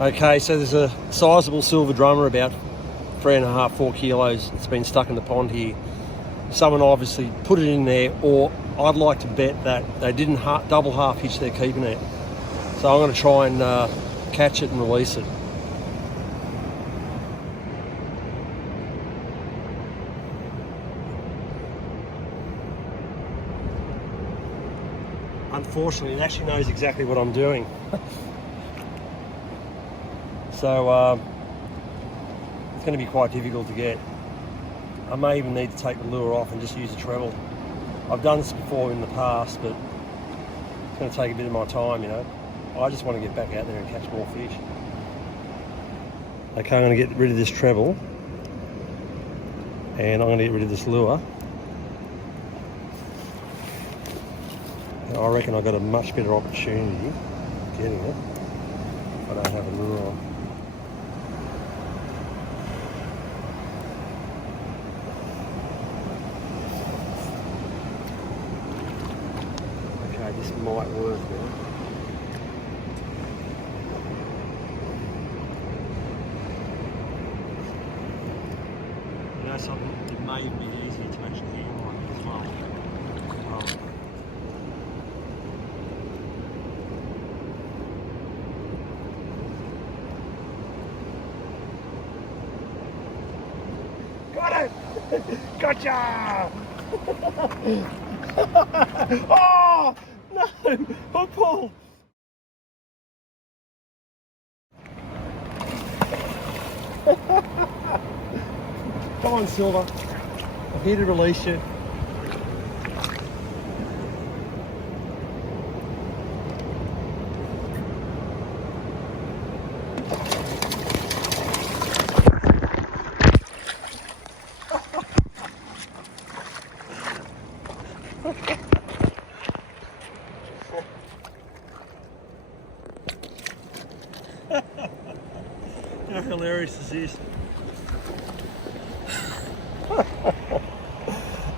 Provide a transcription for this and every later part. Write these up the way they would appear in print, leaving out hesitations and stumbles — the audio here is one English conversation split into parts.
Okay, so there's a sizable silver drummer, about 3.5, 4 kilos. It's been stuck in the pond here. Someone obviously put it in there, or I'd like to bet that they didn't double half hitch their keeper net. So I'm going to try and catch it and release it. Unfortunately, it actually knows exactly what I'm doing. So it's going to be quite difficult to get. I may even need to take the lure off and just use a treble. I've done this before in the past, but it's going to take a bit of my time, you know. I just want to get back out there and catch more fish. Okay, I'm going to get rid of this treble, and I'm going to get rid of this lure. I reckon I've got a much better opportunity of getting it if I don't have a lure on. Okay, this might work now. You know something, it may even be easier to actually handle it as well. Got it! Gotcha! Oh no! Hook pull! Come on, Silver. I'm here to release you. How hilarious is this?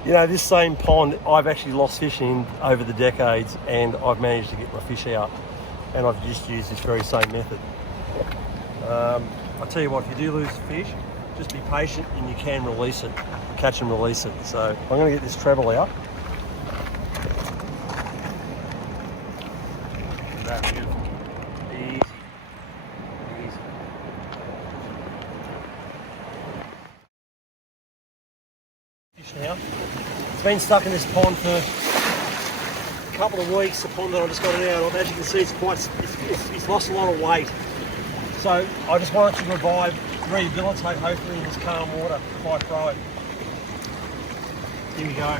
You know, this same pond, I've actually lost fish in over the decades, and I've managed to get my fish out, and I've just used this very same method. I'll tell you what, if you do lose the fish, just be patient and you can release it, catch and release it. So I'm going to get this treble out. That's beautiful. Easy. Easy. Fish now. It's been stuck in this pond for a couple of weeks, the pond that I just got it out of. As you can see, it's lost a lot of weight. So I just want it to rehabilitate, hopefully, in this calm water before I throw it. Here we go.